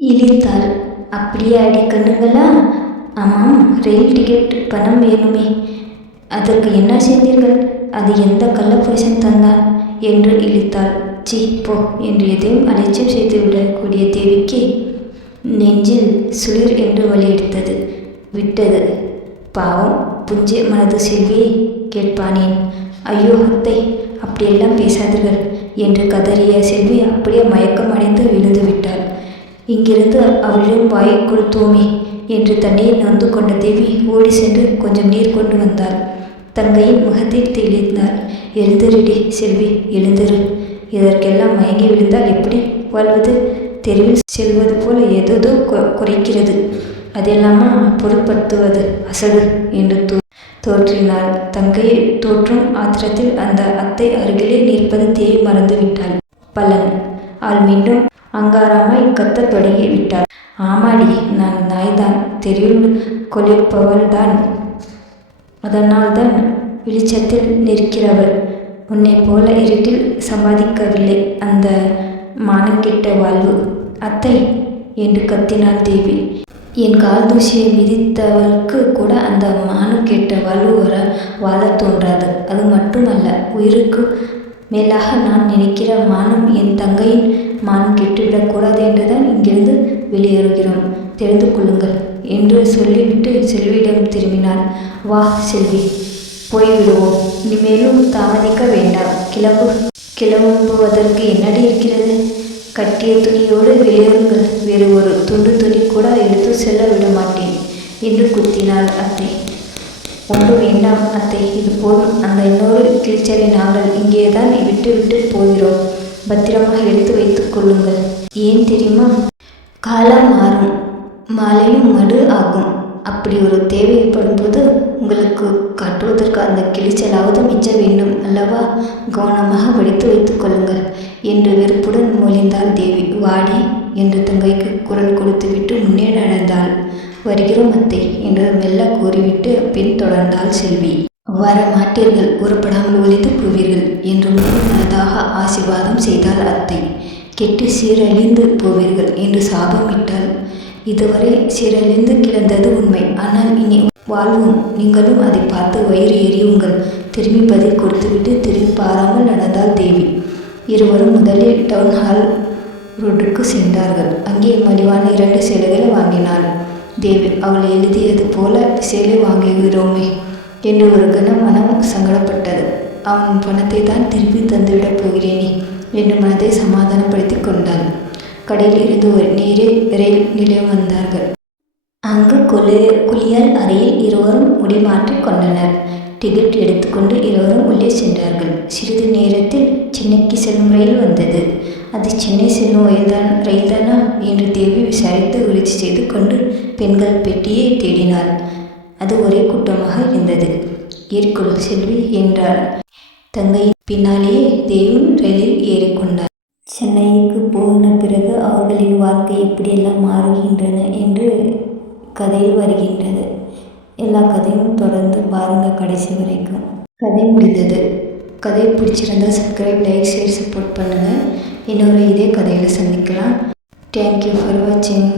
இளித்தாள். அப்படியே அடி கண்ணுங்களா? ஆமாம், ரயில் டிக்கெட் பணம் வேணுமே, அதற்கு என்ன செய்தீர்கள்? அது எந்த கள்ளப்புருஷன் தந்தான் என்று இளித்தாள். சி போ என்று எதையும் அலட்சியம் செய்துவிடக்கூடிய தேவிக்கு நெஞ்சில் சுளிர் என்று வலியெடுத்தது விட்டது. பாவம் புஞ்சை மனது செல்வியை கேட்பானேன். ஐயோ அத்தை, அப்படியெல்லாம் பேசாதீர்கள் என்று கதறிய செல்வி அப்படியே மயக்கம் அடைந்து விழுந்து விட்டாள். இங்கிருந்து அவளிடம் வாயை கொடுத்தோமே என்று தண்ணீர் நொந்து கொண்ட தேவி ஓடி சென்று கொஞ்சம் நீர் கொண்டு வந்தாள். தங்கையின் முகத்தில் தெளிந்தாள். எழுந்திருடி செல்வி, எழுந்திரு. இதற்கெல்லாம் மயங்கி விழுந்தால் எப்படி வாழ்வது? தெருவில் செல்வது போல ஏதோ குறைக்கிறது, அதெல்லாமா பொருட்படுத்துவது? அசடு என்று தோற்றினாள். தங்கையை தோற்றும் ஆத்திரத்தில் அந்த அத்தை அருகிலே நிற்பது தேவி மறந்து விட்டாள். பலன், அவள் மீண்டும் அங்காராமாய் கத்தத் தொடங்கி விட்டாள். ஆமாடி, நான் நாய்தான், தெருவில் கொலைப்பவள் தான், அதனால்தான் வெளிச்சத்தில் நிற்கிறவள். உன்னை போல இருட்டில் சம்பாதிக்கவில்லை அந்த மானங்கெட்ட வாழ்வு. அத்தை என்று கத்தினாள் தேவி. என் கால் தூசியை மிதித்தவளுக்கு கூட அந்த மானம் கெட்ட வாழ்வு வாழத் தோன்றாது. அது மட்டுமல்ல, உயிருக்கு மேலாக நான் நினைக்கிற மானம், என் தங்கையின் மானம் கெட்டுவிடக்கூடாது என்றுதான் இங்கிருந்து வெளியேறுகிறோம், தெரிந்து கொள்ளுங்கள் என்று சொல்லிவிட்டு செல்வியிடம் திரும்பினாள். வா செல்வி, போய்விடுவோம். இனிமேலும் தாமதிக்க வேண்டாம். கிளம்புவதற்கு என்னடி இருக்கிறது? கட்டிய துணியோடு வெளியேறுங்கள். வேறு ஒரு துண்டு துணி கூட எடுத்து செல்ல விட மாட்டேன் என்று குத்தினாள் அத்தை. ஒன்று வேண்டாம் அத்தை, இது போதும். அந்த இன்னொரு கிளிச்சரை நாங்கள் இங்கேதான் விட்டு போகிறோம். பத்திரமாக எடுத்து வைத்துக் கொள்ளுங்கள். ஏன் தெரியுமா? காலம் மாறும், மாலையும் மடு ஆகும். அப்படி ஒரு தேவை ஏற்படும்போது உங்களுக்கு காட்டுவதற்கு அந்த கிளிச்சலாவது மிச்ச வேண்டும் அல்லவா? கவனமாக படித்து வைத்துக் கொள்ளுங்கள் என்று வெறுப்புடன் மொழிந்தாள் தேவி. வாடி என்று தங்கைக்கு குரல் கொடுத்துவிட்டு முன்னே நடந்தாள். வருகிறோம் அத்தை என்று மெல்ல கூறிவிட்டு பின் தொடர்ந்தாள் செல்வி. வர மாட்டீர்கள், உருப்படாமல் ஒழித்து போவீர்கள் என்று மனதாக ஆசீர்வாதம் செய்தாள் அத்தை. கெட்டு சீரழிந்து போவீர்கள் என்று சாபமிட்டாள். இதுவரை சீரழிந்து கிடந்தது உண்மை, ஆனால் இனி வாழ்வோம். நீங்களும் அதை பார்த்து வயிறு எரியுங்கள். திரும்பி பதில் கொடுத்துவிட்டு திரும்பி பாராமல் நடந்தாள் தேவி. இருவரும் முதலில் டவுன் ஹால் ரோட்டுக்கு சென்றார்கள். அங்கே மலிவான 2 சேலைகளை வாங்கினாள் தேவி. அவள் எழுதியது போல சேலை வாங்குகிறோமே என்று ஒரு கணம் மனம் சங்கடப்பட்டது. அவன் பணத்தை தான் திருப்பி தந்துவிடப் போகிறேனே என்று மனதை சமாதானப்படுத்தி கொண்டாள். கடையில் இருந்து ஒரு நேரே ரயில் நிலையம் வந்தார்கள். அங்கு குளியல் அறையில் இருவரும் முடிமாற்றி கொண்டனர். டிக்கெட் எடுத்துக்கொண்டு இருவரும் உள்ளே சென்றார்கள். சிறிது நேரத்தில் சென்னைக்கு செல்லும் ரயில் வந்தது. அது சென்னை செல்லும் ரயில்தானா என்று தேவி விசாரித்து உறுதி செய்து கொண்டு பெண்கள் பெட்டியை தேடினாள். அது ஒரே கூட்டமாக இருந்தது. ஏறிக்கொள் செல்வி என்றாள். தங்கையின் பின்னாலேயே தேவியும் ரயிலில் ஏறிக்கொண்டார். சென்னைக்கு போன பிறகு அவர்களின் வாழ்க்கை எப்படியெல்லாம் மாறுகின்றன என்று கதையில் வருகின்றது. எல்லா கதையும் தொடர்ந்து பாருங்கள் கடைசி வரைக்கும். கதை முடிந்தது. கதை பிடிச்சிருந்தால் சப்ஸ்கிரைப், லைக், ஷேர், சப்போர்ட் பண்ணுங்கள். இன்னொரு இதே கதையில் சந்திக்கலாம். தேங்க்யூ ஃபார் வாட்சிங்.